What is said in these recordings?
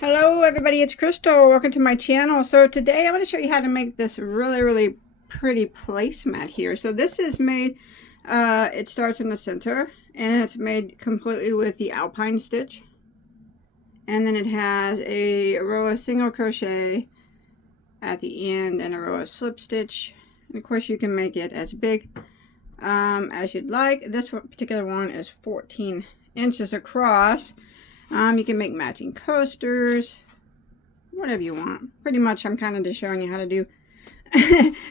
Hello everybody, it's Crystal. Welcome to my channel. So today I'm going to show you how to make this really pretty placemat here. So this is made, it starts in the center and it's made completely with the Alpine stitch. And then it has a row of single crochet at the end and a row of slip stitch. And of course you can make it as big as you'd like. This particular one is 14 inches across. You can make matching coasters, whatever you want. Pretty much I'm kind of just showing you how to do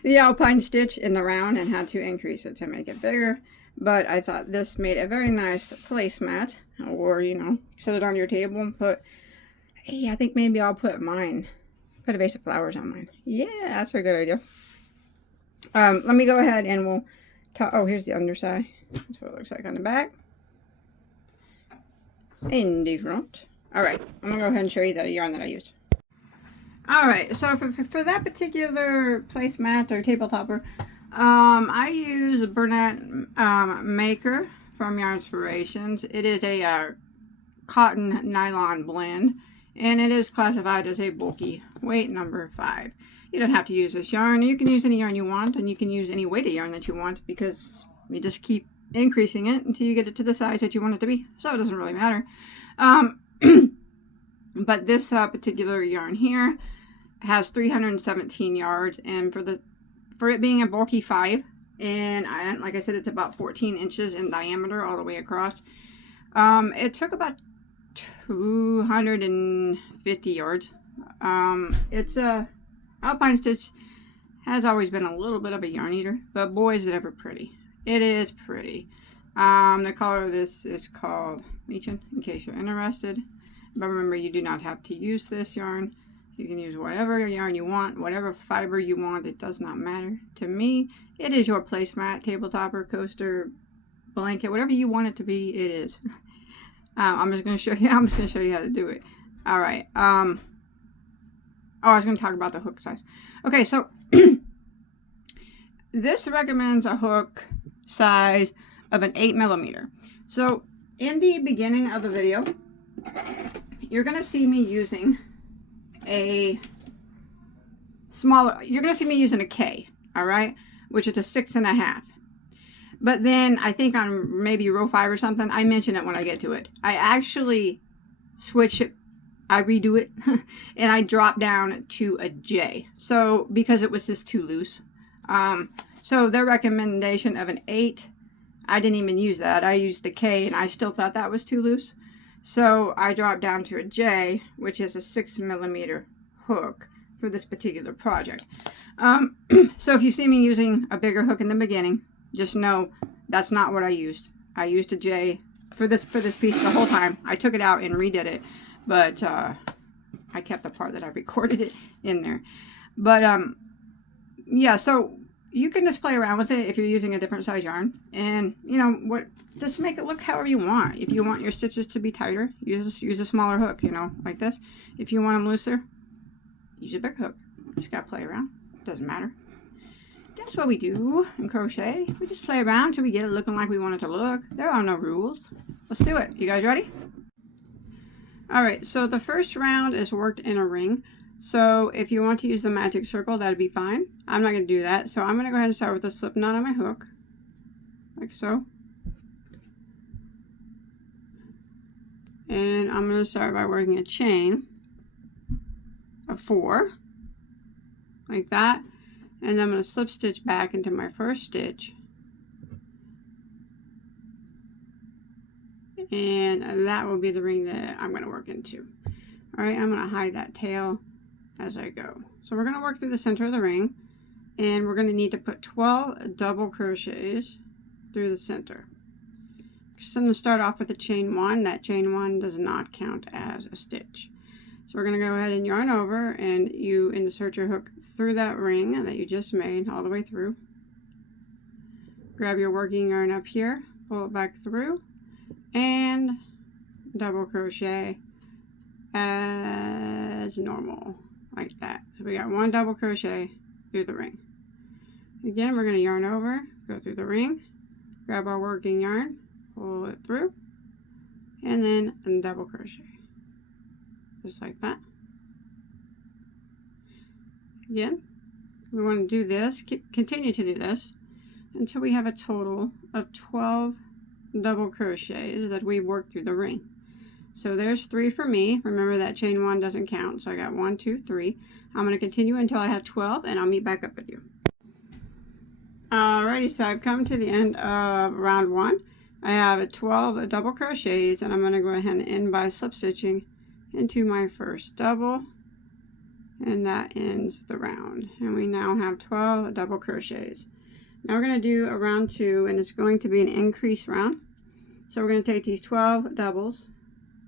the Alpine stitch in the round and how to increase it to make it bigger. But I thought this made a very nice placemat, or you know, set it on your table and put, hey, I think maybe I'll put a vase of flowers on mine. Yeah, that's a good idea. Let me go ahead and we'll talk. Oh, here's the underside. That's what it looks like on the back. In the front. Alright, I'm gonna go ahead and show you the yarn that I used. Alright, so for that particular placemat or table topper, I use Burnett Maker from Yarn Inspirations. It is a cotton nylon blend, and it is classified as a bulky weight number 5. You don't have to use this yarn. You can use any yarn you want, and you can use any weight of yarn that you want, because you just keep increasing it until you get it to the size that you want it to be, so it doesn't really matter. But this particular yarn here has 317 yards, and for it being a bulky 5, and like I said, it's about 14 inches in diameter all the way across. It took about 250 yards. It's a Alpine stitch has always been a little bit of a yarn eater, but boy is it ever pretty. It is pretty. The color of this is called Lichen, in case you're interested. But remember, you do not have to use this yarn. You can use whatever yarn you want, whatever fiber you want. It does not matter. To me, it is your placemat, table topper, coaster, blanket, whatever you want it to be, it is. I'm just going to show you. I'm just going to show you how to do it. All right. Oh, I was going to talk about the hook size. Okay, so this recommends a hook size of an 8mm. So in the beginning of the video, you're going to see me using a smaller, you're going to see me using a K, all right, which is a 6.5. But then I think on maybe row 5 or something, I mention it when I get to it. I actually switch it, I redo it, and I drop down to a J. So because it was just too loose. So their recommendation of an 8, I didn't even use that. I used the K, and I still thought that was too loose. So I dropped down to a J, which is a 6mm hook for this particular project. So if you see me using a bigger hook in the beginning, just know that's not what I used. I used a J for this piece the whole time. I took it out and redid it, but I kept the part that I recorded it in there. But yeah, so you can just play around with it if you're using a different size yarn, and you know what, just make it look however you want. If you want your stitches to be tighter, use a smaller hook, you know, like this. If you want them looser, use a big hook. Just gotta play around. Doesn't matter. That's what we do in crochet. We just play around till we get it looking like we want it to look. There are no rules. Let's do it. You guys ready? Alright, so the first round is worked in a ring. So if you want to use the magic circle, that'd be fine. I'm not going to do that. So I'm going to go ahead and start with a slip knot on my hook. Like so. And I'm going to start by working a chain of 4. Like that. And then I'm going to slip stitch back into my first stitch. And that will be the ring that I'm going to work into. Alright, I'm going to hide that tail as I go. So we're going to work through the center of the ring, and we're going to need to put 12 double crochets through the center. So I'm going to start off with a chain 1. That chain 1 does not count as a stitch. So we're going to go ahead and yarn over, and you insert your hook through that ring that you just made all the way through. Grab your working yarn up here, pull it back through, and double crochet as normal, like that. So we got 1 double crochet through the ring. Again, we're going to yarn over, go through the ring, grab our working yarn, pull it through, and then double crochet. just like that. Again, we want to do this, continue to do this until we have a total of 12 double crochets that we work through the ring. So there's 3 for me. Remember that chain 1 doesn't count. So I got 1, 2, 3. I'm going to continue until I have 12 and I'll meet back up with you. Alrighty, so I've come to the end of round 1. I have 12 double crochets and I'm going to go ahead and end by slip stitching into my first double, and that ends the round. And we now have 12 double crochets. Now we're going to do a round 2, and it's going to be an increase round. So we're going to take these 12 doubles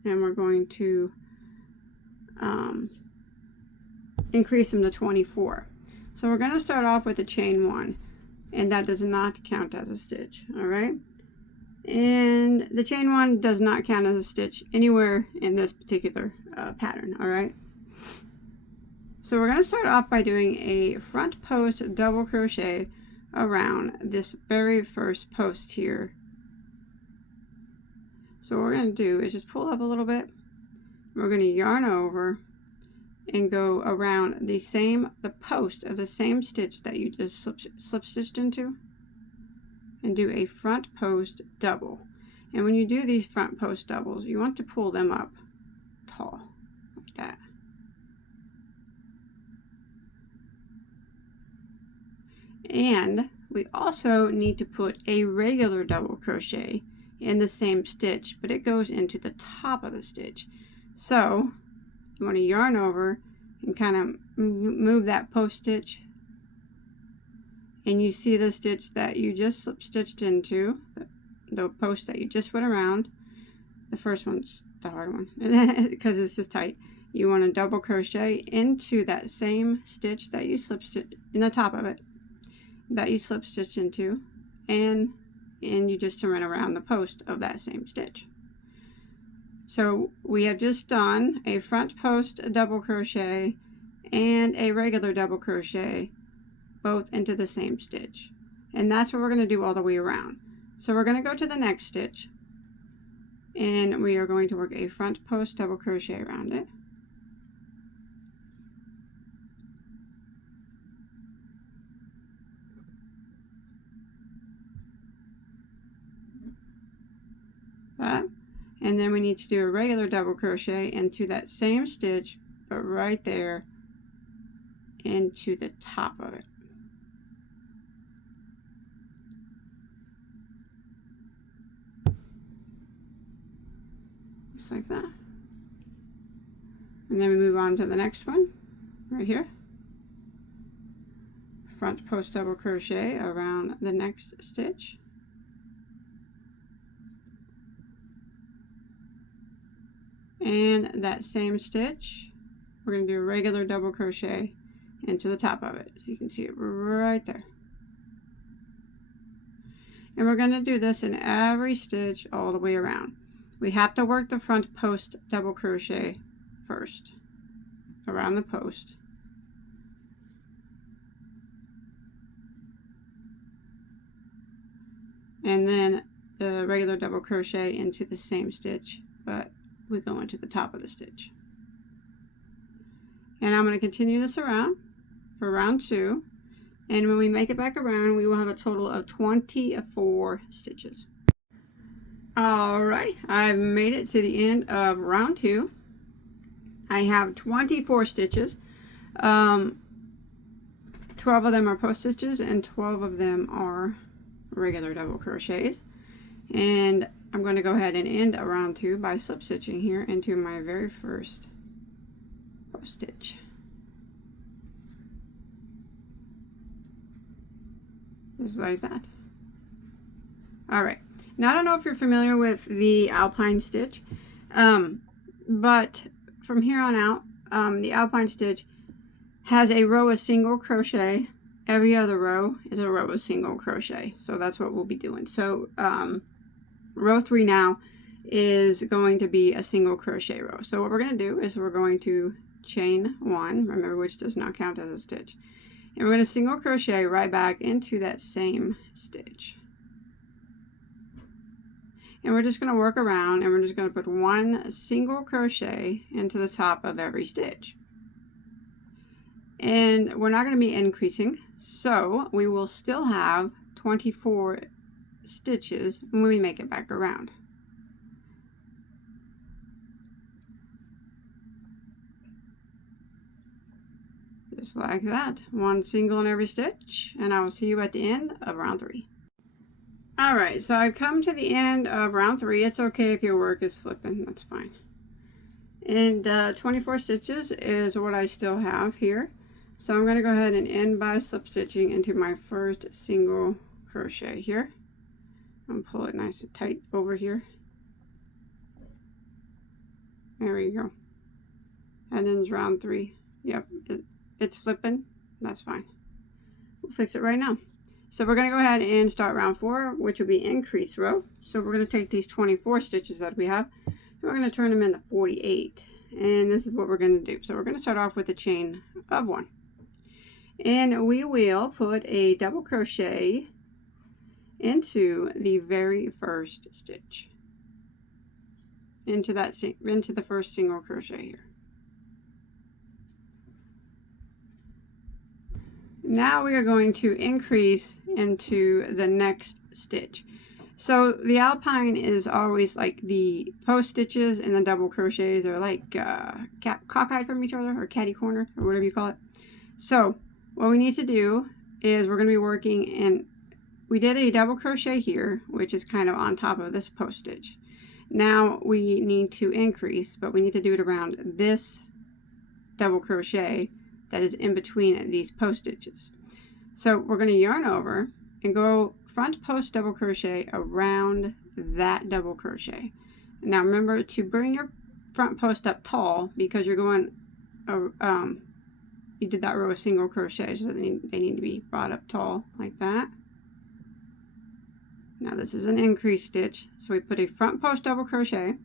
and we're going to increase them to 24. So we're going to start off with a chain 1, and that does not count as a stitch. All right, and the chain 1 does not count as a stitch anywhere in this particular pattern. All right, so we're going to start off by doing a front post double crochet around this very first post here. So what we're going to do is just pull up a little bit. We're going to yarn over and go around the post of the same stitch that you just slip stitched into, and do a front post double. And when you do these front post doubles, you want to pull them up tall like that. And we also need to put a regular double crochet in the same stitch, but it goes into the top of the stitch. So you want to yarn over and kind of move that post stitch, and you see the stitch that you just slip stitched into, the post that you just went around. The first one's the hard one because it's just tight. You want to double crochet into that same stitch that you slip stitched in the top of it, that you slip stitched into, and you just turn around the post of that same stitch. So we have just done a front post double crochet and a regular double crochet, both into the same stitch, and that's what we're going to do all the way around. So we're going to go to the next stitch, and we are going to work a front post double crochet around it. That, and then we need to do a regular double crochet into that same stitch, but right there into the top of it. Just like that. And then we move on to the next one right here. Front post double crochet around the next stitch. And that same stitch, we're going to do a regular double crochet into the top of it. So you can see it right there. And we're going to do this in every stitch all the way around. We have to work the front post double crochet first around the post. And then the regular double crochet into the same stitch, but we go into the top of the stitch. And I'm going to continue this around for round 2, and when we make it back around, we will have a total of 24 stitches. Alright, I've made it to the end of round 2. I have 24 stitches. 12 of them are post stitches and 12 of them are regular double crochets. And I'm going to go ahead and end round 2 by slip stitching here into my very first post stitch. Just like that. Alright, now I don't know if you're familiar with the Alpine stitch, but from here on out, the Alpine stitch has a row of single crochet. Every other row is a row of single crochet, so that's what we'll be doing. So row 3 now is going to be a single crochet row. So what we're going to do is we're going to chain 1, remember, which does not count as a stitch, and we're going to single crochet right back into that same stitch. And we're just going to work around, and we're just going to put one single crochet into the top of every stitch. And we're not going to be increasing, so we will still have 24 stitches when we make it back around. Just like that, one single in every stitch, and I will see you at the end of round 3. Alright, so I've come to the end of round 3. It's okay if your work is flipping, that's fine. And 24 stitches is what I still have here. So I'm going to go ahead and end by slip stitching into my first single crochet here. I'm pull it nice and tight over here. There we go. That ends round 3. Yep, it's flipping. That's fine. We'll fix it right now. So we're going to go ahead and start round 4, which will be increase row. So we're going to take these 24 stitches that we have, and we're going to turn them into 48. And this is what we're going to do. So we're going to start off with a chain of 1. And we will put a double crochet into the very first stitch, into the first single crochet here. Now we are going to increase into the next stitch. So the Alpine is always like the post stitches and the double crochets are like cockeyed from each other, or catty cornered, or whatever you call it. So what we need to do is we're going to be working, and we did a double crochet here, which is kind of on top of this post stitch. Now we need to increase, but we need to do it around this double crochet that is in between these post stitches. So we're going to yarn over and go front post double crochet around that double crochet. Now remember to bring your front post up tall, because you're going you did that row of single crochet, so they need to be brought up tall like that. Now this is an increase stitch, so we put a front post double crochet.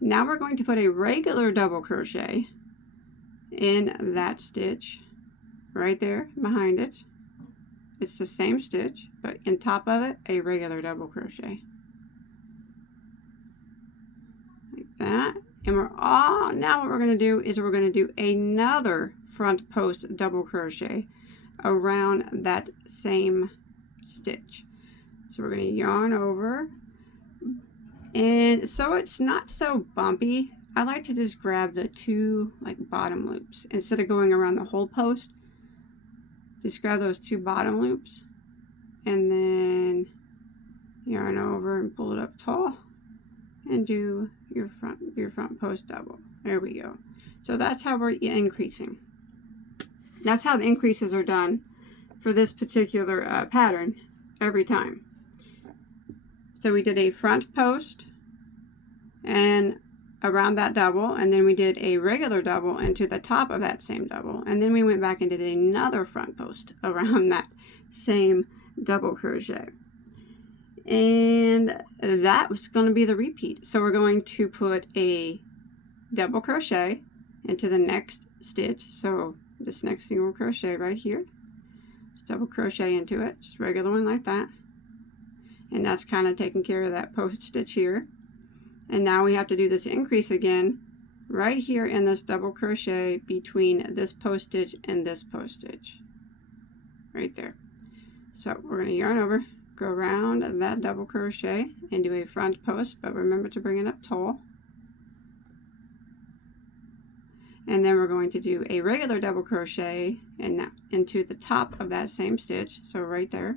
Now we're going to put a regular double crochet in that stitch right there behind it. It's the same stitch, but in top of it a regular double crochet like that. And now what we're going to do is we're going to do another front post double crochet around that same stitch. So we're going to yarn over, and so it's not so bumpy, I like to just grab the 2 like bottom loops instead of going around the whole post. Just grab those 2 bottom loops and then yarn over and pull it up tall and do your front post double. There we go. So that's how we're increasing. That's how the increases are done for this particular pattern every time. So we did a front post and around that double, and then we did a regular double into the top of that same double, and then we went back and did another front post around that same double crochet. And that was going to be the repeat. So we're going to put a double crochet into the next stitch. So this next single crochet right here, just double crochet into it, just regular one like that. And that's kind of taking care of that post stitch here. And now we have to do this increase again right here in this double crochet between this post stitch and this post stitch right there. So we're going to yarn over, go around that double crochet and do a front post, but remember to bring it up tall. And then we're going to do a regular double crochet into the top of that same stitch, so right there.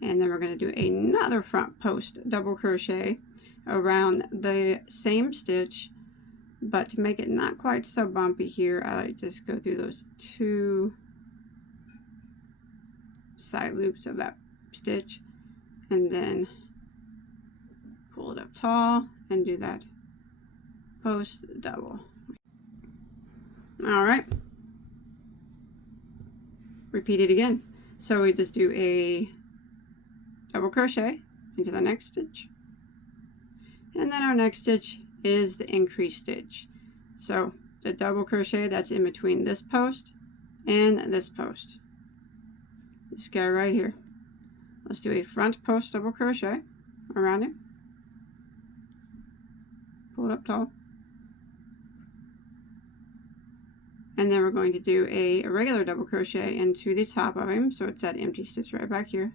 And then we're going to do another front post double crochet around the same stitch, but to make it not quite so bumpy here, I like to just go through those 2 side loops of that stitch and then pull it up tall and do that post double. All right, repeat it again. So we just do a double crochet into the next stitch, and then our next stitch is the increase stitch. So the double crochet that's in between this post and this post, this guy right here. Let's do a front post double crochet around it. Pull it up tall. And then we're going to do a regular double crochet into the top of him, so it's that empty stitch right back here.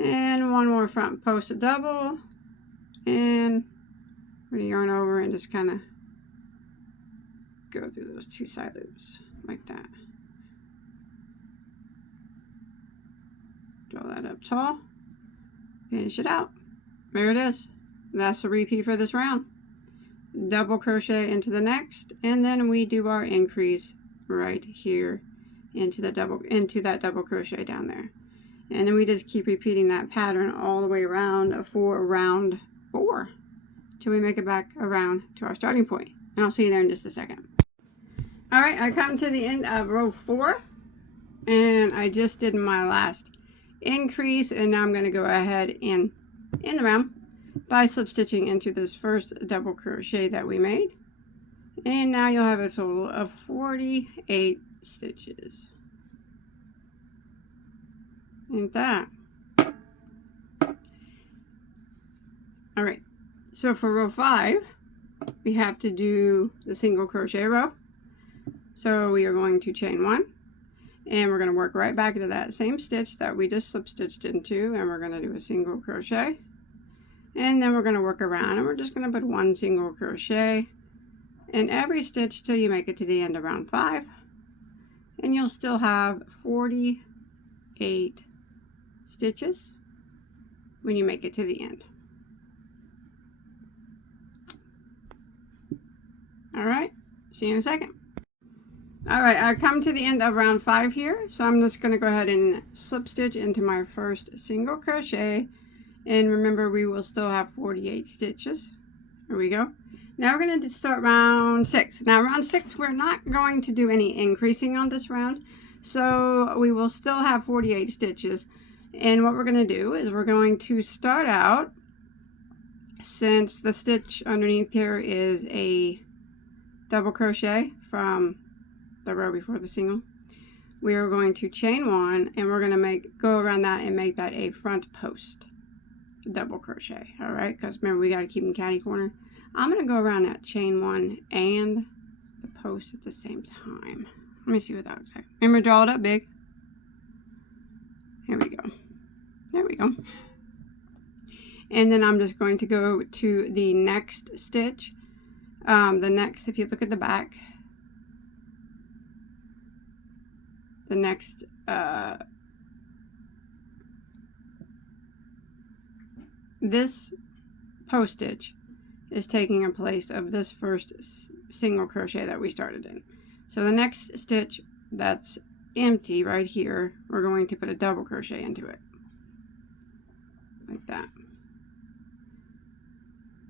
And one more front post double, and we're going to yarn over and just kind of go through those two side loops like that. Draw that up tall, finish it out. There it is. That's the repeat for this round. Double crochet into the next, and then we do our increase right here into that double crochet down there, and then we just keep repeating that pattern all the way around for round 4 till we make it back around to our starting point, and I'll see you there in just a second. All right, I come to the end of row 4, and I just did my last increase, and now I'm going to go ahead and end the round by slip stitching into this first double crochet that we made, and now you'll have a total of 48 stitches. Ain't that? All right, so for row 5 we have to do the single crochet row, so we are going to chain 1, and we're going to work right back into that same stitch that we just slip stitched into, and we're going to do a single crochet. And then we're going to work around, and we're just going to put 1 single crochet in every stitch till you make it to the end of round 5, and you'll still have 48 stitches when you make it to the end. All right, see you in a second. All right, I come to the end of round 5 here, so I'm just going to go ahead and slip stitch into my first single crochet. And remember, we will still have 48 stitches. There we go. Now we're going to start round 6. Now round 6, we're not going to do any increasing on this round, so we will still have 48 stitches. And what we're going to do is we're going to start out, since the stitch underneath here is a double crochet from the row before the single, we are going to chain 1, and we're going to go around that and make that a front post double crochet. All right, because remember, we got to keep them catty corner. I'm going to go around that chain 1 and the post at the same time. Let me see what that looks like. Remember, draw it up big. Here we go. There we go. And then I'm just going to go to the next stitch. If you look at the back, the next this post stitch is taking a place of this first single crochet that we started in. So the next stitch that's empty right here, we're going to put a double crochet into it like that,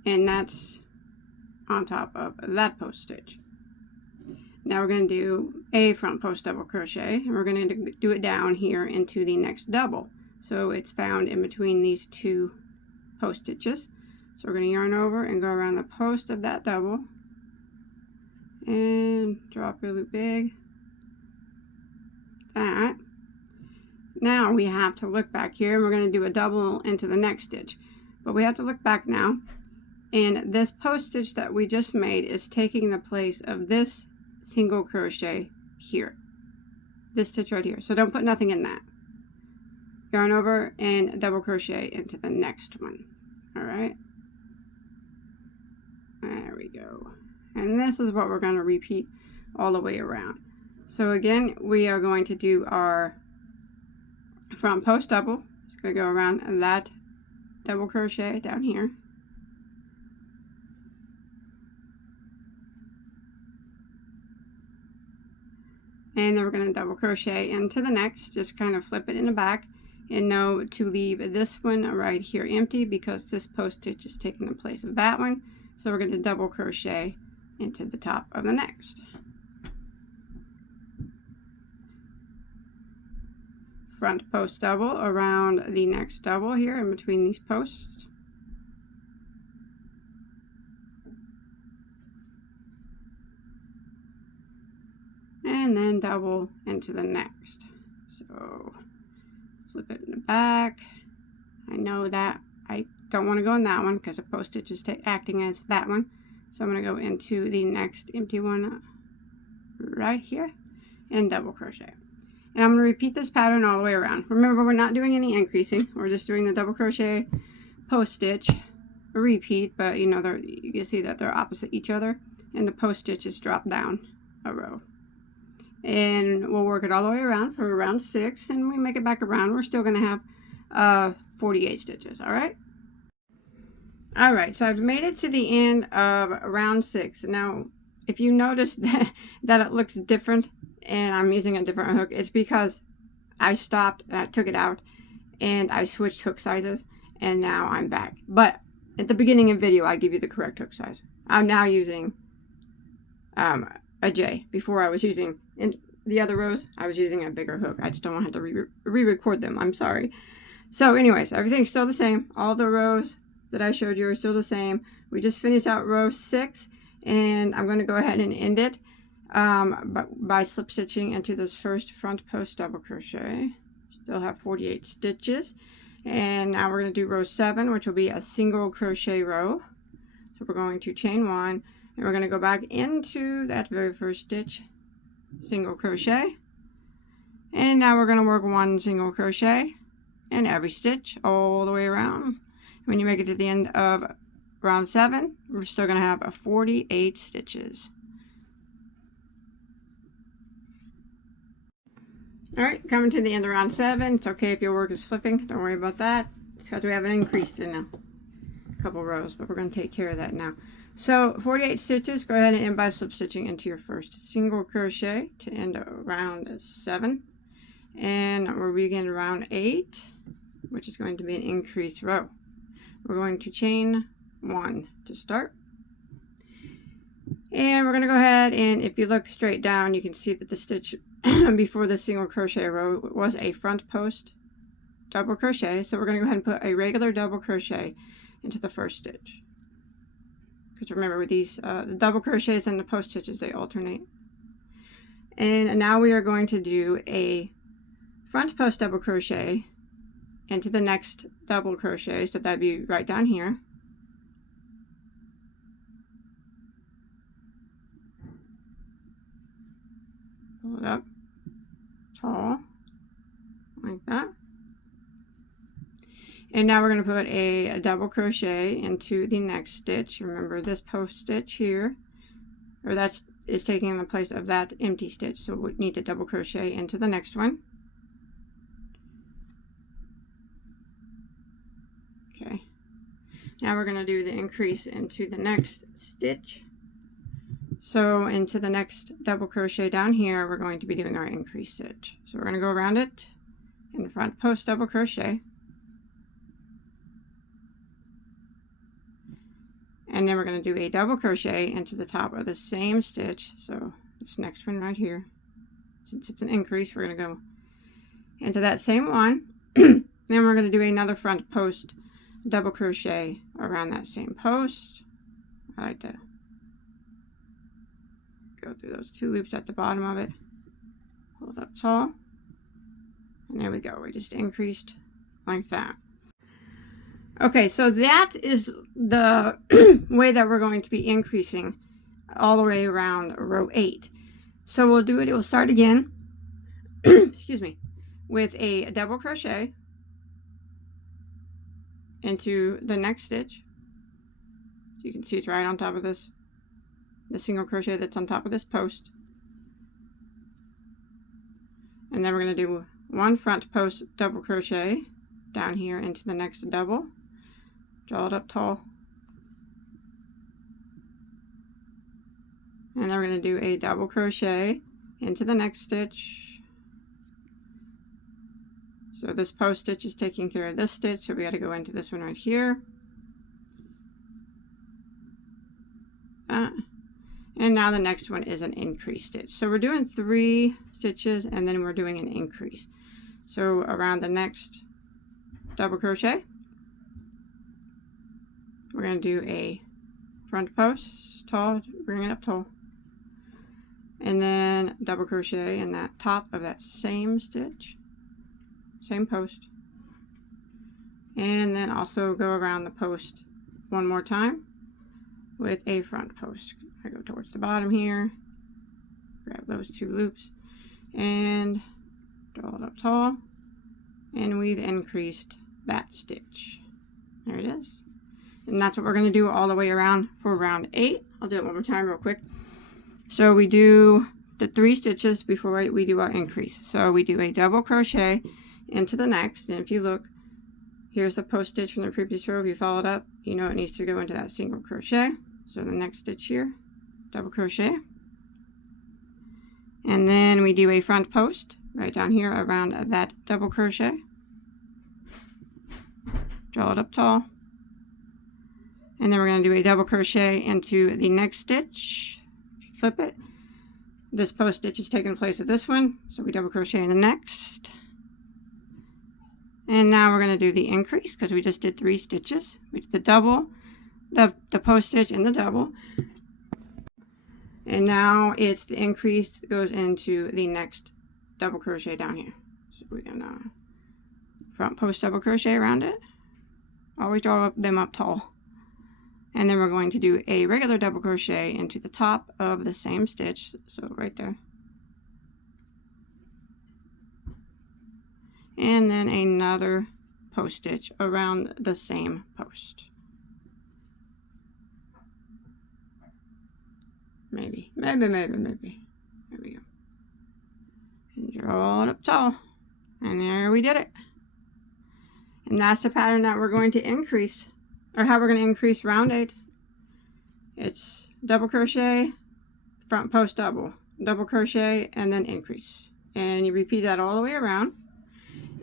and that's on top of that post stitch. Now we're going to do a front post double crochet, and we're going to do it down here into the next double, so it's found in between these two post stitches. So we're going to yarn over and go around the post of that double and drop your loop big. That. Now we have to look back here, and we're going to do a double into the next stitch, but we have to look back now, and this post stitch that we just made is taking the place of this single crochet here, this stitch right here. So don't put nothing in that. Yarn over and double crochet into the next one. All right, there we go. And this is what we're going to repeat all the way around. So again, we are going to do our front post double. Just going to go around that double crochet down here, and then we're going to double crochet into the next, just kind of flip it in the back, and know to leave this one right here empty because this post stitch is taking the place of that one. So we're going to double crochet into the top of the next. Front post double around the next double here in between these posts. and then double into the next. So slip it in the back. I know that I don't want to go in that one because the post stitch is acting as that one. So I'm going to go into the next empty one right here and double crochet. And I'm going to repeat this pattern all the way around. Remember, we're not doing any increasing. We're just doing the double crochet, post stitch, a repeat, but you know, you can see that they're opposite each other, and the post stitch is dropped down a row. And we'll work it all the way around for round 6, and we make it back around. We're still going to have 48 stitches. All right. All right, so I've made it to the end of round 6. Now, if you notice that it looks different and I'm using a different hook, it's because I stopped and I took it out and I switched hook sizes, and now I'm back. But at the beginning of the video, I give you the correct hook size. I'm now using a J. Before I was using, in the other rows, I was using a bigger hook. I just don't want to have to re-record them. I'm sorry. So anyways, everything's still the same. All the rows that I showed you are still the same. We just finished out row 6, and I'm going to go ahead and end it by slip stitching into this first front post double crochet. Still have 48 stitches, and now we're going to do row 7, which will be a single crochet row. So we're going to chain 1, and we're going to go back into that very first stitch, single crochet, and now we're going to work 1 single crochet in every stitch all the way around. When you make it to the end of round 7, we're still going to have 48 stitches. Alright, coming to the end of round 7. It's okay if your work is slipping. Don't worry about that. It's because we haven't increased in a couple rows, but we're going to take care of that now. So 48 stitches, go ahead and end by slip stitching into your first single crochet to end round 7. And we'll begin round 8, which is going to be an increased row. We're going to chain 1 to start. And we're going to go ahead, and if you look straight down, you can see that the stitch before the single crochet row was a front post double crochet. So we're going to go ahead and put a regular double crochet into the first stitch. Because remember, with these the double crochets and the post stitches, they alternate. And now we are going to do a front post double crochet into the next double crochet, so that'd be right down here. Pull it up tall like that, and now we're going to put a double crochet into the next stitch. Remember, this post stitch here, or that is taking the place of that empty stitch, so we need to double crochet into the next one. Okay, now we're going to do the increase into the next stitch. So into the next double crochet down here, we're going to be doing our increase stitch. So we're going to go around it in the front post double crochet, and then we're going to do a double crochet into the top of the same stitch. So this next one right here, since it's an increase, we're going to go into that same one. Then we're going to do another front post double crochet around that same post. I like to go through those 2 loops at the bottom of it, pull it up tall, and there we go. We just increased like that. Okay, so that is the way that we're going to be increasing all the way around row 8. So we'll do it, we'll start again excuse me, with a double crochet into the next stitch. So you can see it's right on top of this, the single crochet that's on top of this post. And then we're going to do 1 front post double crochet down here into the next double, draw it up tall, and then we're going to do a double crochet into the next stitch. So this post stitch is taking care of this stitch, so we got to go into this one right here. And now the next one is an increase stitch. So we're doing 3 stitches, and then we're doing an increase. So around the next double crochet, we're going to do a front post tall, bring it up tall, and then double crochet in that top of that same stitch, same post, and then also go around the post one more time with a front post. I go towards the bottom here, grab those 2 loops and draw it up tall, and we've increased that stitch. There it is. And that's what we're going to do all the way around for round 8. I'll do it one more time real quick. So we do the 3 stitches before we do our increase. So we do a double crochet into the next, and if you look, here's the post stitch from the previous row. If you follow it up, you know it needs to go into that single crochet. So the next stitch here, double crochet, and then we do a front post right down here around that double crochet, draw it up tall, and then we're going to do a double crochet into the next stitch. Flip it, this post stitch is taking place of this one, so we double crochet in the next, and now we're going to do the increase because we just did 3 stitches. We did the double, the post stitch and the double, and now it's the increase that goes into the next double crochet down here. So we're gonna front post double crochet around it, always draw them up tall, and then we're going to do a regular double crochet into the top of the same stitch, so right there, and then another post stitch around the same post. Maybe. There we go. And draw it up tall. And there we did it. And that's the pattern that we're going to increase, or how we're going to increase round 8. It's double crochet, front post double, double crochet, and then increase. And you repeat that all the way around.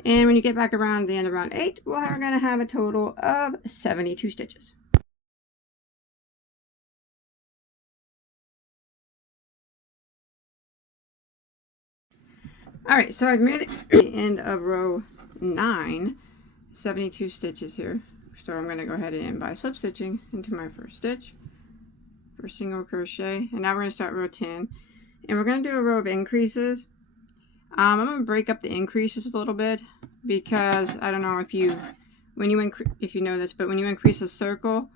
And when you get back around the end of round 8, we're going to have a total of 72 stitches. Alright, so I've made it to the end of row 9, 72 stitches here. So I'm going to go ahead and end by slip stitching into my first stitch, first single crochet, and now we're going to start row 10. And we're going to do a row of increases. I'm going to break up the increases a little bit because I don't know if you know this, but when you increase a circle,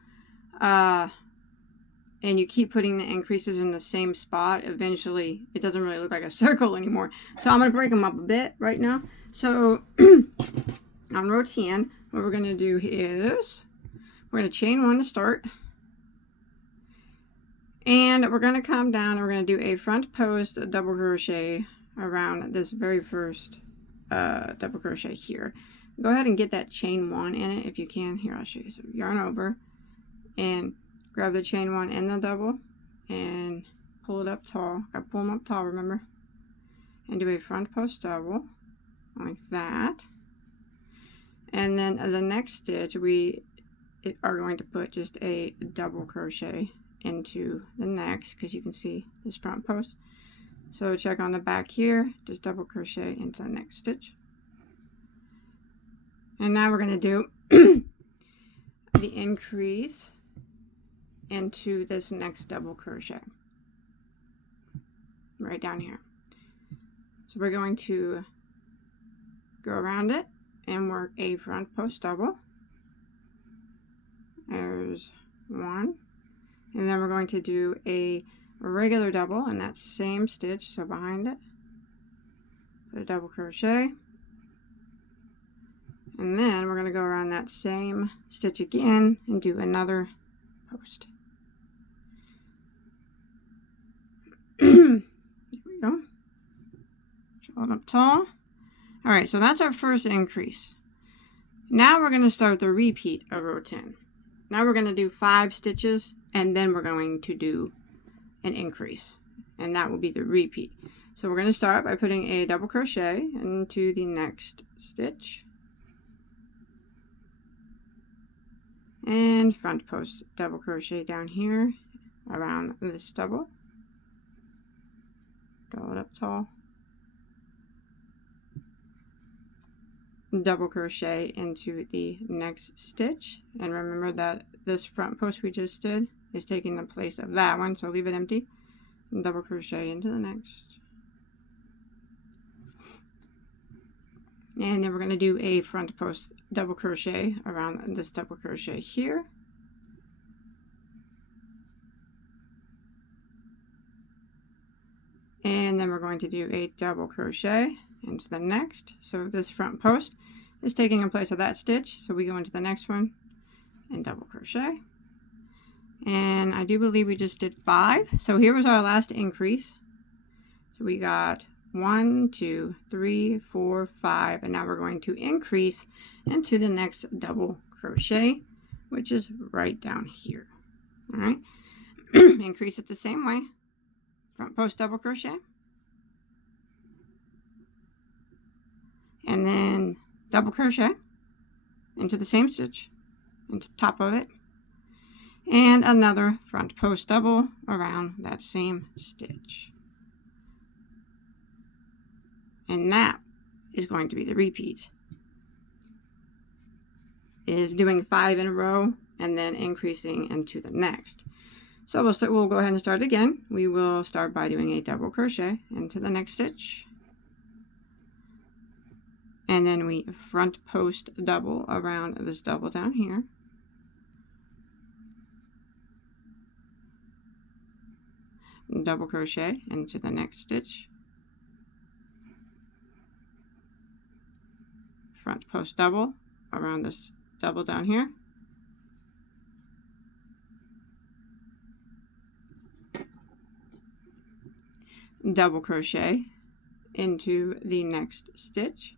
and you keep putting the increases in the same spot, eventually it doesn't really look like a circle anymore. So I'm going to break them up a bit right now. So on row 10, what we're going to do is we're going to chain 1 to start. And we're going to come down and we're going to do a front post double crochet around this very first double crochet here. Go ahead and get that chain 1 in it if you can. Here, I'll show you. So yarn over and grab the chain 1 in the double and pull it up tall. Gotta pull them up tall, remember? And do a front post double like that. And then the next stitch we are going to put just a double crochet into the next, because you can see this front post. So check on the back here, just double crochet into the next stitch. And now we're going to do the increase into this next double crochet right down here. So we're going to go around it and work a front post double. There's 1, and then we're going to do a regular double in that same stitch, so behind it put a double crochet, and then we're going to go around that same stitch again and do another post. Here we go. Draw it up tall. Alright, so that's our first increase. Now we're going to start the repeat of row 10. Now we're going to do 5 stitches, and then we're going to do an increase, and that will be the repeat. So we're going to start by putting a double crochet into the next stitch, and front post double crochet down here around this double, draw it up tall, double crochet into the next stitch, and remember that this front post we just did is taking the place of that one, so leave it empty, double crochet into the next. And then we're going to do a front post double crochet around this double crochet here. And then we're going to do a double crochet into the next. So this front post is taking in place of that stitch. So we go into the next one and double crochet. And I do believe we just did 5. So here was our last increase. So we got 1, 2, 3, 4, 5, and now we're going to increase into the next double crochet, which is right down here. All right. Increase it the same way. Front post double crochet. And then double crochet into the same stitch, into the top of it. And another front post double around that same stitch. And that is going to be the repeat. Is doing 5 in a row and then increasing into the next. So we'll go ahead and start again. We will start by doing a double crochet into the next stitch. And then we front post double around this double down here. Double crochet into the next stitch. Front post double around this double down here. Double crochet into the next stitch.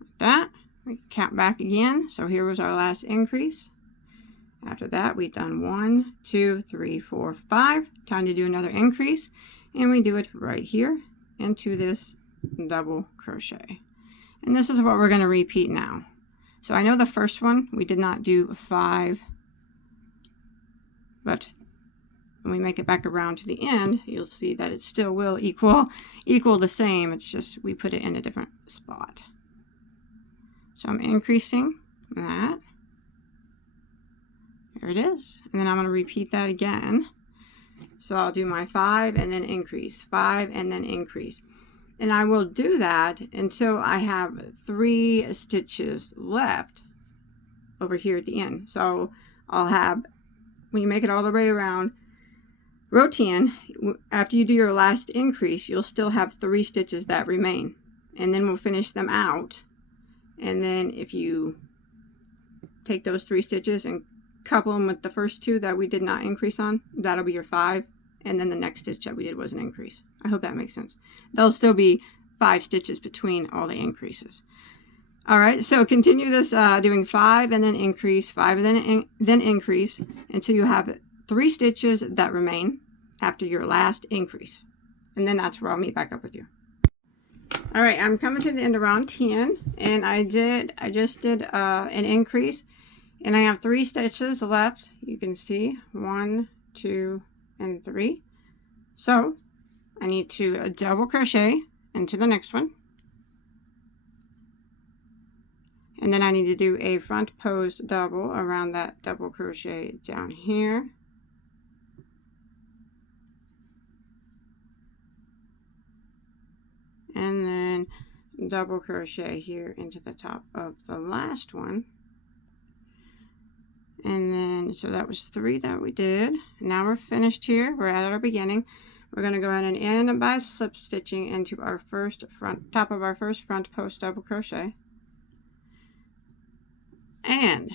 Like that. We count back again. So here was our last increase. After that, we've done 1, 2, 3, 4, 5. Time to do another increase. And we do it right here into this double crochet. And this is what we're going to repeat now. So I know the first one, we did not do 5. But when we make it back around to the end, you'll see that it still will equal the same. It's just we put it in a different spot. So I'm increasing that. There it is. And then I'm going to repeat that again. So I'll do my 5 and then increase, 5 and then increase. And I will do that until I have 3 stitches left over here at the end. So I'll have, when you make it all the way around, row 10, after you do your last increase, you'll still have 3 stitches that remain. And then we'll finish them out. And then if you take those 3 stitches and couple them with the first 2 that we did not increase on, that'll be your 5, and then the next stitch that we did was an increase. I hope that makes sense. There'll still be 5 stitches between all the increases. All right, so continue this doing 5 and then increase, 5 and then increase until you have 3 stitches that remain after your last increase, and then that's where I'll meet back up with you. All right, I'm coming to the end of round 10, and I just did an increase. And I have 3 stitches left. You can see 1, 2, and 3. So I need to double crochet into the next one. And then I need to do a front post double around that double crochet down here. And then double crochet here into the top of the last one. And then, so that was 3 that we did. Now we're finished here. We're at our beginning. We're going to go ahead and end by slip stitching into our top of our first front post double crochet. And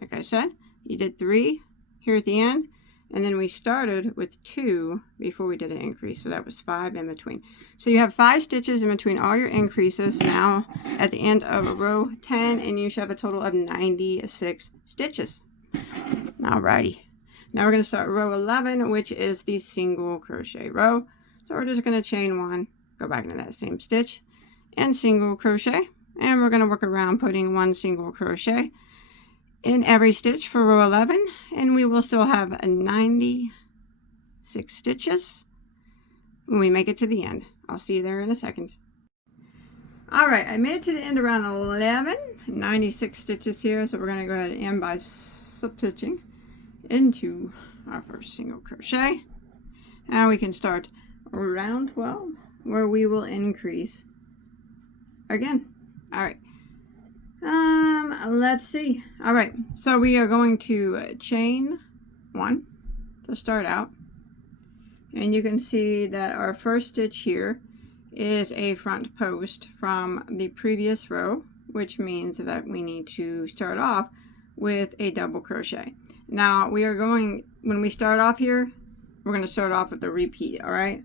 like I said, you did 3 here at the end, and then we started with 2 before we did an increase. So that was 5 in between. So you have 5 stitches in between all your increases now at the end of row 10, and you should have a total of 96 stitches. Alrighty. Now we're going to start row 11, which is the single crochet row. So we're just going to chain 1, go back into that same stitch, and single crochet. And we're going to work around putting 1 single crochet in every stitch for row 11, and we will still have 96 stitches when we make it to the end. I'll see you there in a second. All right, I made it to the end around 11, 96 stitches here, so we're going to go ahead and end by slip stitching into our first single crochet. Now we can start round 12 where we will increase again. All right. Let's see. All right. So we are going to chain 1 to start out. And you can see that our first stitch here is a front post from the previous row, which means that we need to start off with a double crochet. Now we are going, when we start off here, we're going to start off with a repeat, all right?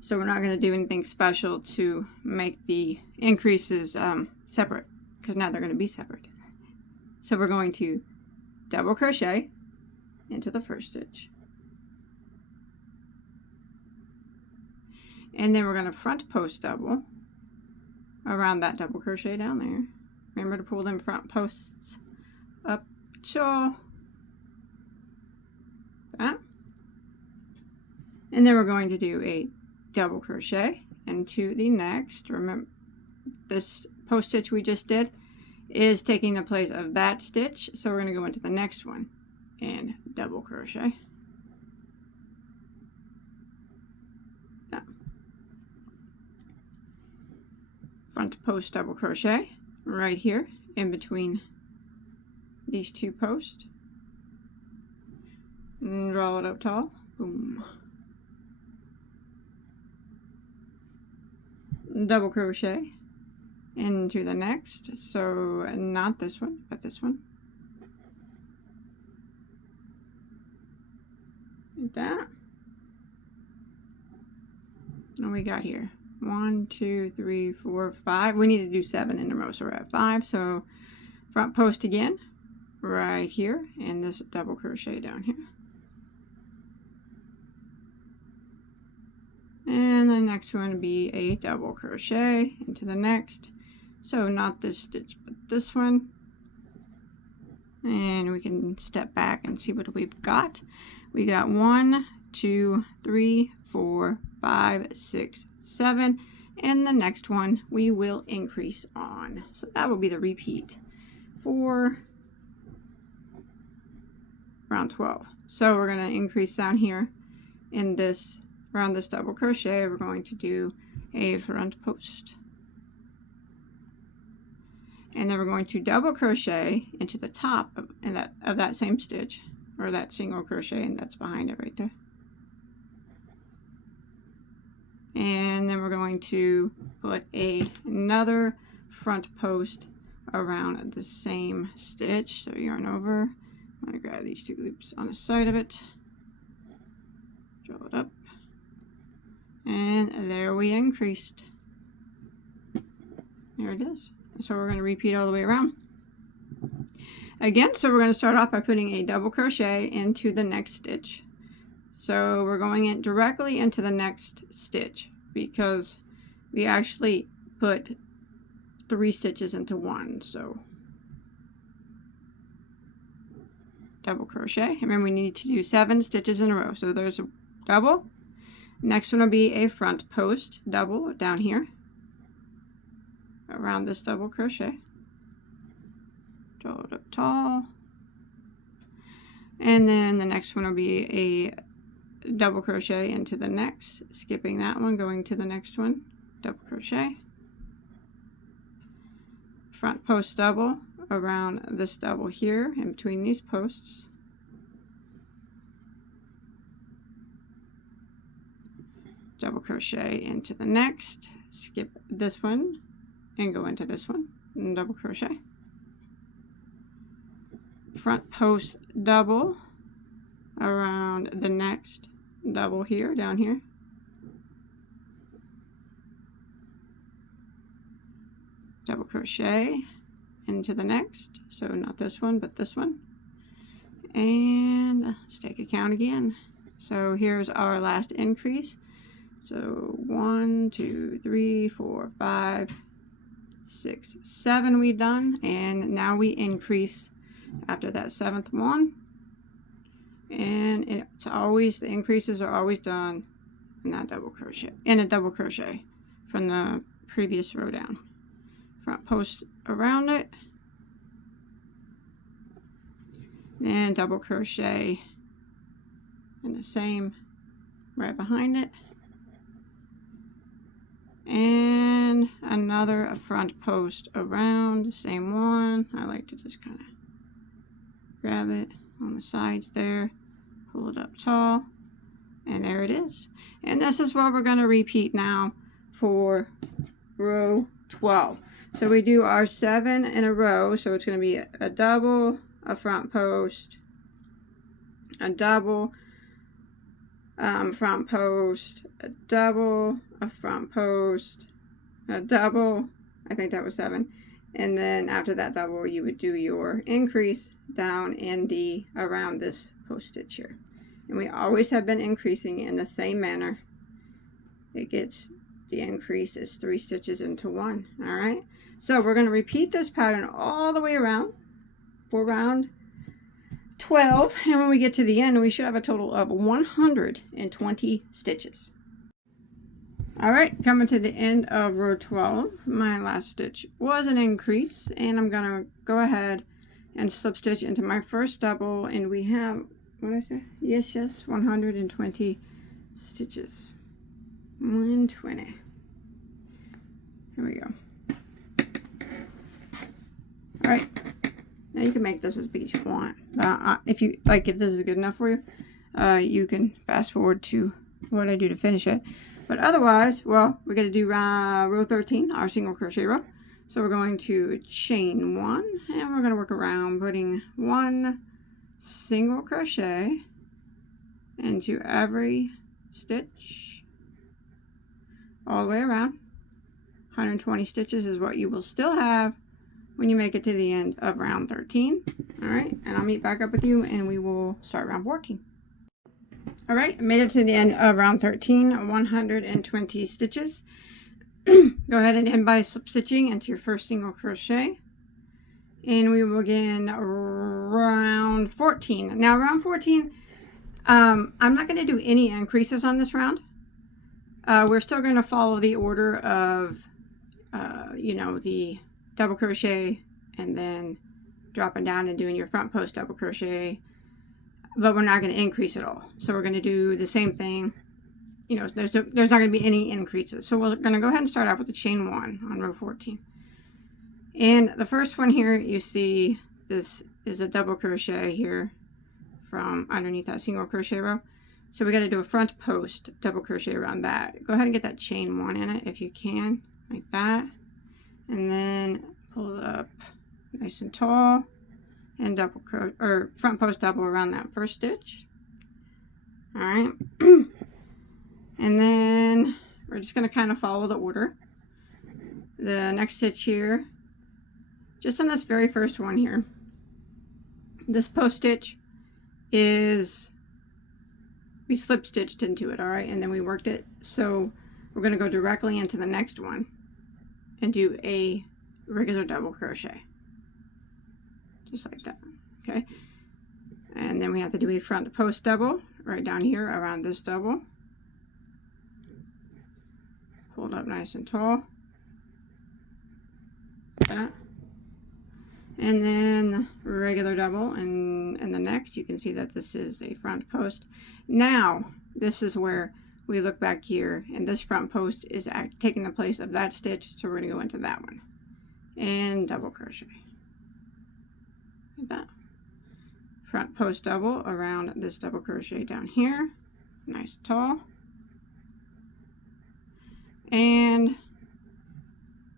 So we're not going to do anything special to make the increases separate, because now they're going to be separate. So we're going to double crochet into the first stitch. And then we're going to front post double around that double crochet down there. Remember to pull them front posts up to that. And then we're going to do a double crochet into the next. Remember, this post stitch we just did is taking the place of that stitch, so we're going to go into the next one and double crochet. That. Front post double crochet right here in between these two posts, and draw it up tall. Boom. Double crochet into the next, so not this one, but this one. Like that. And we got here 1, 2, 3, 4, 5. We need to do 7 in a row, so we're at 5. So front post again right here, and this double crochet down here. And the next one would be a double crochet into the next. So not this stitch, but this one. And we can step back and see what we've got. We got 1, 2, 3, 4, 5, 6, 7. And the next one we will increase on. So that will be the repeat for round 12. So we're going to increase down here in this, around this double crochet. We're going to do a front post. And then we're going to double crochet into the top of that same stitch, or that single crochet, and that's behind it right there. And then we're going to put another front post around the same stitch. So yarn over. I'm going to grab these 2 loops on the side of it, draw it up, and there we increased. There it is. So we're going to repeat all the way around. Again, so we're going to start off by putting a double crochet into the next stitch. So we're going in directly into the next stitch because we actually put 3 stitches into one. So double crochet. Remember, we need to do 7 stitches in a row. So there's a double. Next one will be a front post double down here around this double crochet. Draw it up tall. And then the next one will be a double crochet into the next, skipping that one, going to the next one, double crochet. Front post double around this double here in between these posts. Double crochet into the next, skip this one and go into this one and double crochet. Front post double around the next double here, down here. Double crochet into the next, so not this one but this one, and let's take a count again. So here's our last increase. So 1, 2, 3, 4, 5, 6, 7 we've done, and now we increase after that 7th one, and it's always, the increases are always done in that double crochet, in a double crochet from the previous row down. Front post around it. and double crochet in the same right behind it, and another front post around the same one. I like to just kind of grab it on the sides there, pull it up tall, and there it is. And this is what we're going to repeat now for row 12. So we do our 7 in a row, so it's going to be a double, a front post, a double, front post, a double, a front post, a double, I think that was 7, and then after that double you would do your increase down in the around this post stitch here. And we always have been increasing in the same manner. It gets, the increase is 3 stitches into 1. All right, so we're going to repeat this pattern all the way around for round 12, and when we get to the end we should have a total of 120 stitches. All right, coming to the end of row 12, my last stitch was an increase, and I'm gonna go ahead and slip stitch into my first double, and we have, what did I say? Yes, 120 stitches. 120. Here we go. All right, now you can make this as big as you want. If this is good enough for you, you can fast forward to what I do to finish it. But otherwise, well, we're going to do row 13, our single crochet row. So we're going to chain 1, and we're going to work around putting 1 single crochet into every stitch all the way around. 120 stitches is what you will still have when you make it to the end of round 13. All right, and I'll meet back up with you and we will start round 14. All right, I made it to the end of round 13, 120 stitches. Go ahead and end by slip stitching into your first single crochet, and we will begin round 14. Now round 14, I'm not going to do any increases on this round. We're still going to follow the order of the double crochet and then dropping down and doing your front post double crochet, but we're not going to increase at all. So we're going to do the same thing. There's not going to be any increases. So we're going to go ahead and start off with the chain 1 on row 14. And the first one here, you see this is a double crochet here from underneath that single crochet row. So we got to do a front post double crochet around that. Go ahead and get that chain 1 in it if you can, like that. And then pull it up nice and tall and double crochet or front post double around that first stitch. All right. And then we're just going to kind of follow the order. The next stitch here, just on this very first one here, this post stitch is, we slip stitched into it, all right, and then we worked it. So we're going to go directly into the next one and do a regular double crochet, just like that. Okay, and then we have to do a front post double right down here around this double. Hold up nice and tall, like that. And then regular double, and the next you can see that this is a front post. Now this is where we look back here, and this front post is taking the place of that stitch, so we're going to go into that one and double crochet like that. Front post double around this double crochet down here, nice tall, and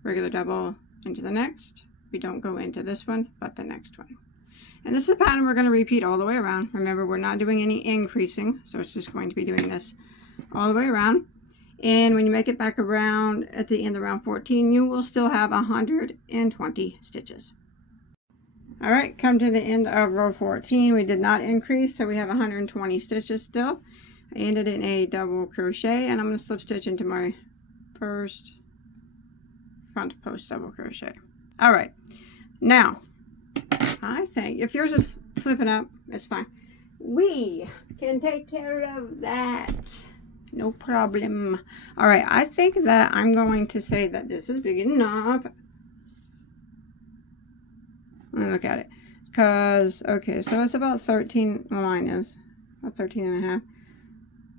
regular double into the next. We don't go into this one, but the next one. And this is a pattern we're going to repeat all the way around. Remember, we're not doing any increasing, so it's just going to be doing this all the way around. And when you make it back around at the end of round 14, you will still have 120 stitches. All right, come to the end of row 14. We did not increase, so we have 120 stitches still. I ended in a double crochet, and I'm going to slip stitch into my first front post double crochet. All right, now I think if yours is flipping up, it's fine. We can take care of that, no problem. All right, I think that I'm going to say that this is big enough. Let me look at it. because, okay, so it's about 13, well, mine is about 13 and a half,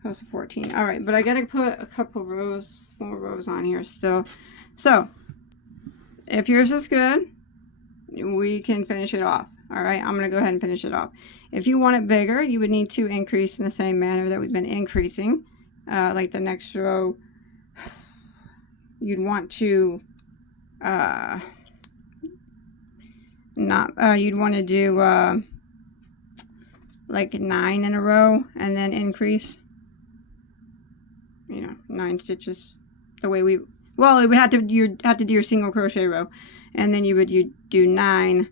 close to 14. All right, but I gotta put a couple rows, small rows on here still. So if yours is good, we can finish it off. All right, I'm gonna go ahead and finish it off. If you want it bigger, you would need to increase in the same manner that we've been increasing. Like the next row, you'd want to you'd want to do like 9 in a row and then increase, you know, 9 stitches the way we, well, it would have to, you'd have to do your single crochet row, and then you do 9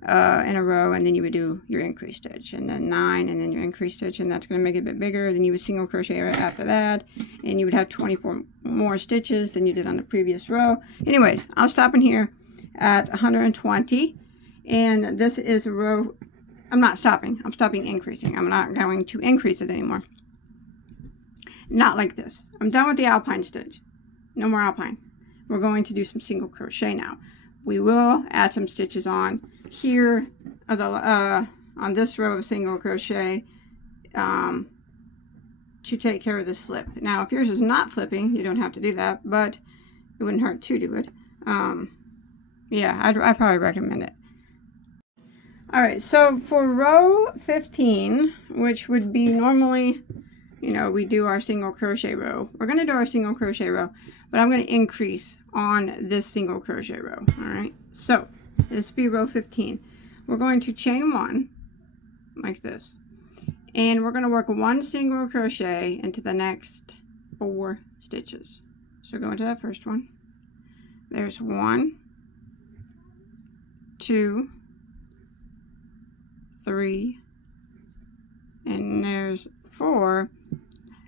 in a row, and then you would do your increase stitch, and then 9, and then your increase stitch, and that's going to make it a bit bigger. Then you would single crochet right after that, and you would have 24 more stitches than you did on the previous row. Anyways, I'll stop in here at 120, and this is a row. I'm not stopping. I'm stopping increasing. I'm not going to increase it anymore. Not like this. I'm done with the Alpine stitch. No more Alpine. We're going to do some single crochet now. We will add some stitches on here on this row of single crochet to take care of the slip. Now, if yours is not flipping, you don't have to do that, but it wouldn't hurt to do it. Yeah, I'd probably recommend it. All right, so for row 15, which would be normally, you know, we do our single crochet row. We're going to do our single crochet row, but I'm going to increase on this single crochet row. All right, so this will be row 15. We're going to chain 1 like this, and we're going to work 1 single crochet into the next 4 stitches. So go into that first one. There's 1, 2, 3, and there's 4,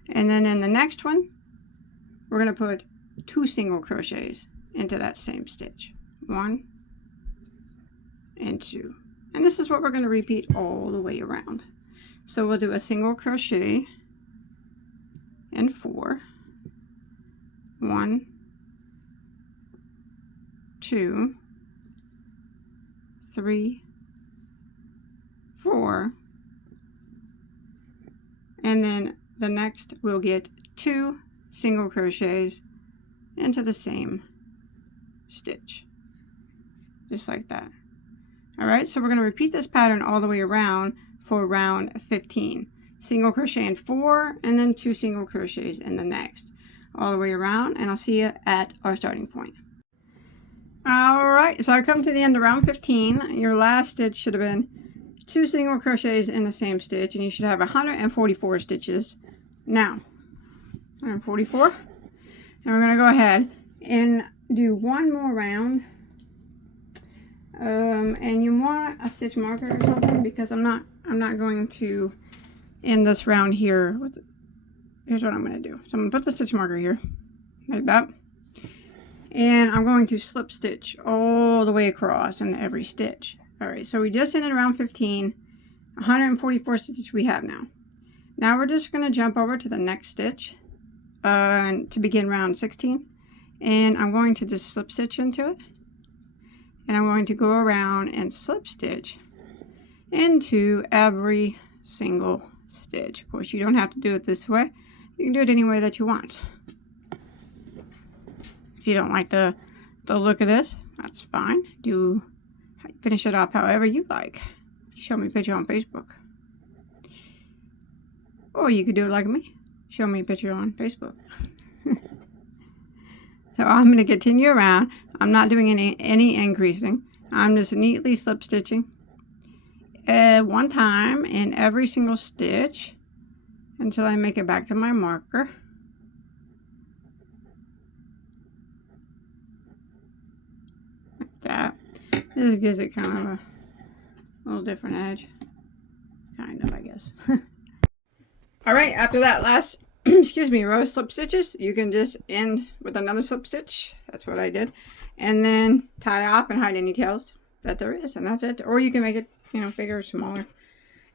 and then in the next one we're going to put 2 single crochets into that same stitch, 1 and 2, and this is what we're going to repeat all the way around. So we'll do a single crochet in 4, 1, 2, 3, 4, and then the next we'll get 2 single crochets into the same stitch, just like that. All right, so we're going to repeat this pattern all the way around for round 15. Single crochet in 4, and then 2 single crochets in the next, all the way around, and I'll see you at our starting point. All right, so I come to the end of round 15. Your last stitch should have been 2 single crochets in the same stitch, and you should have 144 stitches. Now, 144, and we're going to go ahead and do one more round. And you want a stitch marker or something, because I'm not going to end this round here with, here's what I'm going to do. So I'm going to put the stitch marker here like that, and I'm going to slip stitch all the way across in every stitch. All right, so we just ended round 15, 144 stitches we have now. Now we're just going to jump over to the next stitch to begin round 16, and I'm going to just slip stitch into it, and I'm going to go around and slip stitch into every single stitch. Of course, you don't have to do it this way. You can do it any way that you want. If you don't like the look of this, that's fine. Finish it off however you like. Show me a picture on Facebook. Or you could do it like me. Show me a picture on Facebook. So I'm going to continue around. I'm not doing any increasing. I'm just neatly slip stitching one time in every single stitch until I make it back to my marker. Like that. This gives it kind of a little different edge. Kind of, I guess. Alright, after that last excuse me, row of slip stitches, you can just end with another slip stitch. That's what I did. And then tie off and hide any tails that there is, and that's it. Or you can make it, you know, bigger or smaller.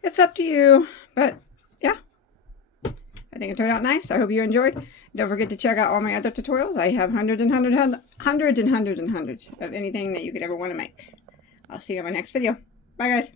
It's up to you. But yeah, I think it turned out nice. I hope you enjoyed. Don't forget to check out all my other tutorials. I have hundreds of anything that you could ever want to make. I'll see you in my next video. Bye, guys.